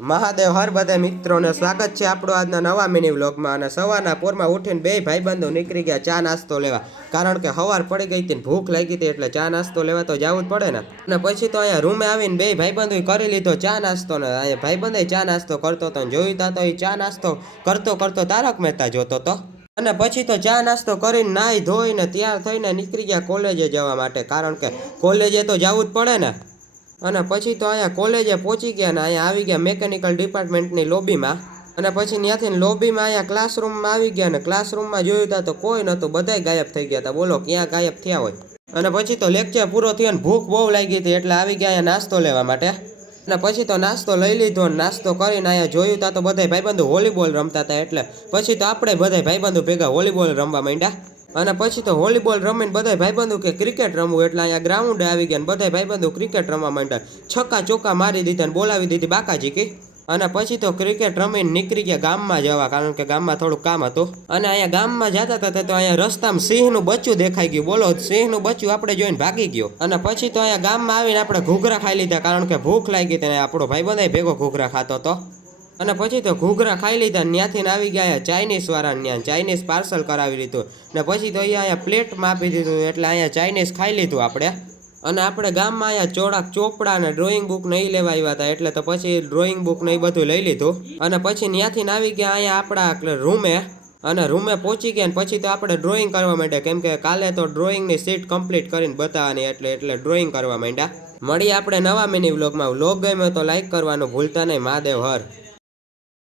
મહાદેવ હર બધા મિત્રોને સ્વાગત છે આપણો આજના નવા મિની વ્લોગમાં। અને સવારના પોરમાં ઉઠીને બે ભાઈબંધો નીકળી ગયા ચા નાસ્તો લેવા, કારણ કે સવાર પડી ગઈ હતી, ભૂખ લાગી હતી, એટલે ચા નાસ્તો લેવા તો જવું જ પડે ને। અને પછી તો અહીંયા રૂમે આવીને બે ભાઈબંધોએ કરી લીધો ચા નાસ્તો, ને અહીંયા ભાઈબંધે ચા નાસ્તો કરતો હતો, જોયું તા તો એ ચા નાસ્તો કરતો કરતો તારક મહેતા જોતો હતો। અને પછી તો ચા નાસ્તો કરીને નાહી ધોઈને તૈયાર થઈને નીકળી ગયા કોલેજે જવા માટે, કારણ કે કોલેજે તો જવું જ પડે ને। અને પછી તો અહીંયા કોલેજે પહોંચી ગયા ને અહીંયા આવી ગયા મેકેનિકલ ડિપાર્ટમેન્ટની લોબીમાં। અને પછી ત્યાંથી લોબીમાં અહીંયા ક્લાસરૂમમાં આવી ગયા ને ક્લાસરૂમમાં જોયું તા તો કોઈ નહોતું, બધાય ગાયબ થઈ ગયા હતા। બોલો ક્યાં ગાયબ થયા હોય। અને પછી તો લેક્ચર પૂરો થયો ને ભૂખ બહુ લાગી હતી, એટલે આવી ગયા અહીંયા નાસ્તો લેવા માટે। અને પછી તો નાસ્તો લઈ લીધો, નાસ્તો કરીને અહીંયા જોયું તા તો બધા ભાઈબંધો વોલીબોલ રમતા હતા, એટલે પછી તો આપણે બધા ભાઈબંધો ભેગા વોલીબોલ રમવા માંડ્યા। અને પછી તો વોલીબોલ રમીને બધા ભાઈબંધો કે ક્રિકેટ રમવું, એટલે અહીંયા ગ્રાઉન્ડે આવી ગયા ને બધા ભાઈબંધો ક્રિકેટ રમવા માંડ્યા, છક્કા ચોક્કા મારી દીધા ને બોલાવી દીધી બાકાજી કી। અને પછી તો ક્રિકેટ રમીને નીકળી ગયા ગામમાં જવા, કારણ કે ગામમાં થોડુંક કામ હતું। અને અહીંયા ગામમાં જતા હતા તો અહીંયા રસ્તામાં સિંહનું બચ્ચું દેખાઈ ગયું, બોલો સિંહનું બચ્ચું આપણે જોઈને ભાગી ગયો। અને પછી તો અહીંયા ગામમાં આવીને આપણે ઘૂઘરા ખાઈ લીધા, કારણ કે ભૂખ લાગી હતી ને આપણો ભાઈબંધ ભેગો ઘૂઘરા ખાતો હતો। અને પછી તો ઘૂઘરા ખાઈ લીધા, ત્યાંથી આવી ગયા ચાઇનીઝ વાળાને, ત્યાં ચાઇનીઝ પાર્સલ કરાવી લીધું ને પછી તો અહીંયા પ્લેટમાં આપી દીધું, એટલે અહીંયા ચાઇનીઝ ખાઈ લીધું આપણે। અને આપણે ગામમાં અહીંયા ચોડાક ચોપડા ને ડ્રોઈંગ બુક નહીં લેવા આવ્યા હતા, એટલે તો પછી ડ્રોઈંગ બુક ને એ બધું લઈ લીધું। અને પછી ત્યાંથી આવી ગયા અહીંયા આપણા રૂમે, અને રૂમે પહોંચી ગયા ને પછી તો આપણે ડ્રોઈંગ કરવા માંડ્યા, કેમ કે કાલે તો ડ્રોઈંગની સીટ કમ્પ્લીટ કરીને બતાવવાની, એટલે ડ્રોઈંગ કરવા માંડ્યા। મળીએ આપણે નવા મિની વ્લોગમાં। વ્લોગ ગમ્યો તો લાઈક કરવાનું ભૂલતા નહીં। મહાદેવ હર।